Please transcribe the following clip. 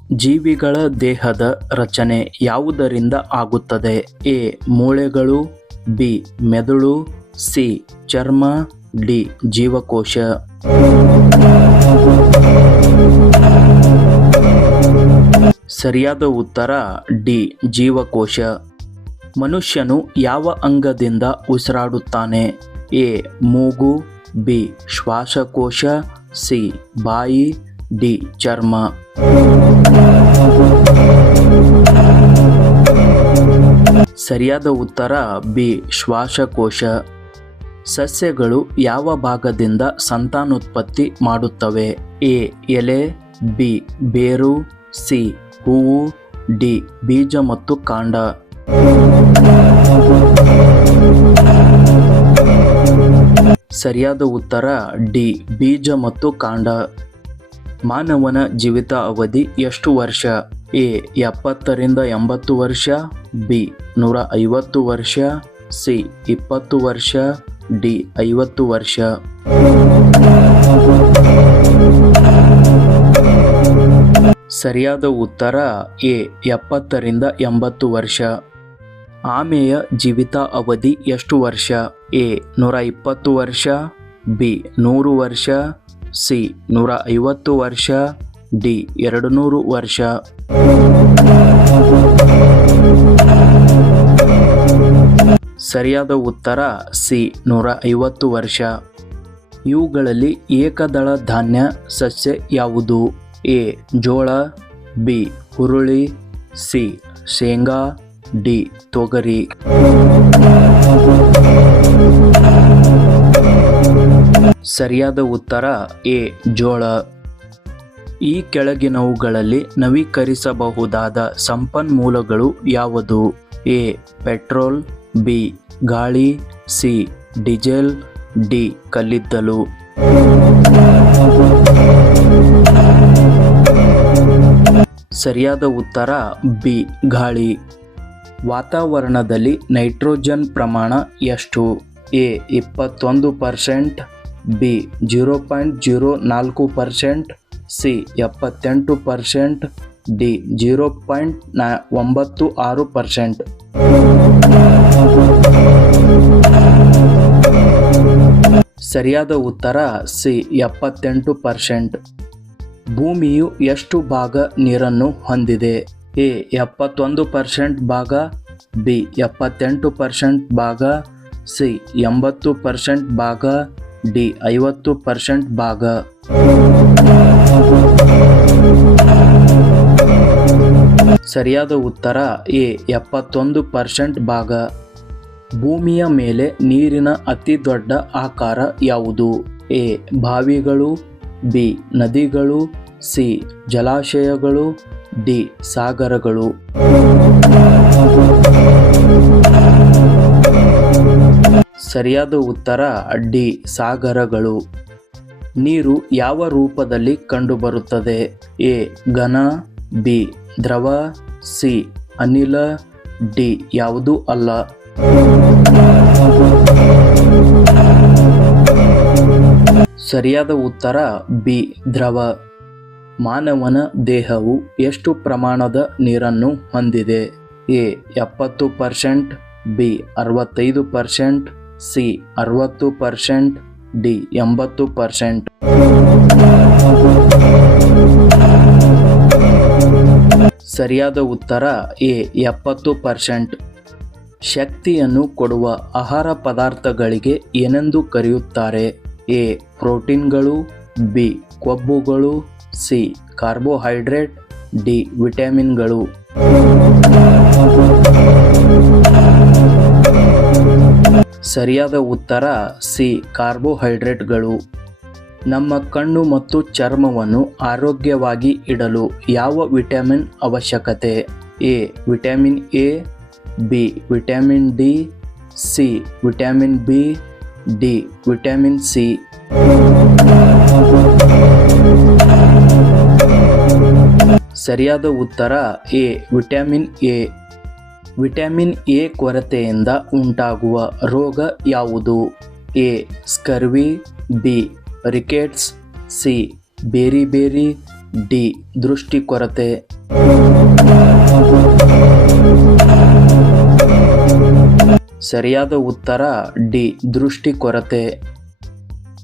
ಜೀವಿಗಳ ದೇಹದ ರಚನೆ ಯಾವುದರಿಂದ ಆಗುತ್ತದೆ? ಎ. ಮೂಳೆಗಳು, ಬಿ. ಮೆದುಳು, ಸಿ. ಚರ್ಮ, ಡಿ. ಜೀವಕೋಶ. ಸರಿಯಾದ ಉತ್ತರ ಡಿ. ಜೀವಕೋಶ. ಮನುಷ್ಯನು ಯಾವ ಅಂಗದಿಂದ ಉಸಿರಾಡುತ್ತಾನೆ? ಎ. ಮೂಗು, ಬಿ. ಶ್ವಾಸಕೋಶ, ಸಿ. ಬಾಯಿ, ಡಿ. ಚರ್ಮ. ಸರಿಯಾದ ಉತ್ತರ ಬಿ. ಶ್ವಾಸಕೋಶ. ಸಸ್ಯಗಳು ಯಾವ ಭಾಗದಿಂದ ಸಂತಾನೋತ್ಪತ್ತಿ ಮಾಡುತ್ತವೆ? ಎ. ಎಲೆ, ಬಿ. ಬೇರು, ಸಿ. ಹೂವು, ಡಿ. ಬೀಜ ಮತ್ತು ಕಾಂಡ. ಸರಿಯಾದ ಉತ್ತರ ಡಿ. ಬೀಜ ಮತ್ತು ಕಾಂಡ. ಮಾನವನ ಜೀವಿತ ಅವಧಿ ಎಷ್ಟು ವರ್ಷ? ಎ. 70ರಿಂದ 80 ವರ್ಷ, ಬಿ. 150 ವರ್ಷ, ಸಿ. 20 ವರ್ಷ, ಡಿ. 50 ವರ್ಷ. ಸರಿಯಾದ ಉತ್ತರ ಎ. 70ರಿಂದ 80 ವರ್ಷ. ಆಮೆಯ ಜೀವಿತ ಅವಧಿ ಎಷ್ಟು ವರ್ಷ? ಎ. 120 ವರ್ಷ, ಬಿ. 100 ವರ್ಷ, ಸಿ. 150 ವರ್ಷ, ಡಿ. 200 ವರ್ಷ. ಸರಿಯಾದ ಉತ್ತರ ಸಿ. 150 ವರ್ಷ. ಇವುಗಳಲ್ಲಿ ಏಕದಳ ಧಾನ್ಯ ಸಸ್ಯ ಯಾವುದು? ಎ. ಜೋಳ, ಬಿ. ಹುರುಳಿ, ಸಿ. ಶೇಂಗಾ, ಡಿ. ತೊಗರಿ. ಸರಿಯಾದ ಉತ್ತರ ಎ. ಜೋಳ. ಈ ಕೆಳಗಿನವುಗಳಲ್ಲಿ ನವೀಕರಿಸಬಹುದಾದ ಸಂಪನ್ಮೂಲಗಳು ಯಾವುದು? ಎ. Petrol, B. ಗಾಳಿ, ಸಿ. Diesel, D. ಕಲ್ಲಿದ್ದಲು. ಸರಿಯಾದ ಉತ್ತರ ಬಿ. ಗಾಳಿ. ವಾತಾವರಣದಲ್ಲಿ ನೈಟ್ರೋಜನ್ ಪ್ರಮಾಣ ಎಷ್ಟು? ಎ. 21%, ಬಿ. 0.04%, ಸಿ. 78%, ಡಿ. 0.96%. ಸರಿಯಾದ ಉತ್ತರ ಸಿ. 78%. ಭೂಮಿಯು ಎಷ್ಟು ಭಾಗ ನೀರನ್ನು ಹೊಂದಿದೆ? ಎ. 71% ಭಾಗ, ಬಿ. 78% ಭಾಗ, ಸಿ. 80% ಭಾಗ, ಡಿ. 50% ಭಾಗ. ಸರಿಯಾದ ಉತ್ತರ ಎ. 71% ಭಾಗ. ಭೂಮಿಯ ಮೇಲೆ ನೀರಿನ ಅತಿ ದೊಡ್ಡ ಆಕಾರ ಯಾವುದು? ಎ. ಬಾವಿಗಳು, ಬಿ. ನದಿಗಳು, ಸಿ. ಜಲಾಶಯಗಳು, ಡಿ. ಸಾಗರಗಳು. ಸರಿಯಾದ ಉತ್ತರ ಡಿ. ಸಾಗರಗಳು. ನೀರು ಯಾವ ರೂಪದಲ್ಲಿ ಕಂಡುಬರುತ್ತದೆ? ಎ. ಘನ, ಬಿ. ದ್ರವ, ಸಿ. ಅನಿಲ, ಡಿ. ಯಾವುದೂ ಅಲ್ಲ. ಸರಿಯಾದ ಉತ್ತರ ಬಿ. ದ್ರವ. ಮಾನವನ ದೇಹವು ಎಷ್ಟು ಪ್ರಮಾಣದ ನೀರನ್ನು ಹೊಂದಿದೆ? ಎ. 70%, ಬಿ. 65%, ಸಿ. 60%, ಡಿ. 80%. ಸರಿಯಾದ ಉತ್ತರ ಎ. 70%. ಶಕ್ತಿಯನ್ನು ಕೊಡುವ ಆಹಾರ ಪದಾರ್ಥಗಳಿಗೆ ಏನೆಂದು ಕರೆಯುತ್ತಾರೆ? ಎ. ಪ್ರೋಟೀನ್ಗಳು, ಬಿ. ಕೊಬ್ಬುಗಳು, ಸಿ. Carbohydrate, D. ವಿಟಮಿನ್ಗಳು. ಸರಿಯಾದ ಉತ್ತರ ಸಿ. ಕಾರ್ಬೋಹೈಡ್ರೇಟ್ಗಳು. ನಮ್ಮ ಕಣ್ಣು ಮತ್ತು ಚರ್ಮವನ್ನು ಆರೋಗ್ಯವಾಗಿ ಇಡಲು ಯಾವ ವಿಟಮಿನ್ ಅವಶ್ಯಕತೆ? A. Vitamin A, B. Vitamin D, C. Vitamin B, D. Vitamin C. ಸರಿಯಾದ ಉತ್ತರ A. Vitamin A. Vitamin A ಕೊರತೆಯಿಂದ ಉಂಟಾಗುವ ರೋಗ ಯಾವುದು? A. Scurvy, B. Rickets, C. Beriberi, D ದೃಷ್ಟಿ ಕೊರತೆ. ಸರಿಯಾದ ಉತ್ತರ ಡಿ ದೃಷ್ಟಿ ಕೊರತೆ.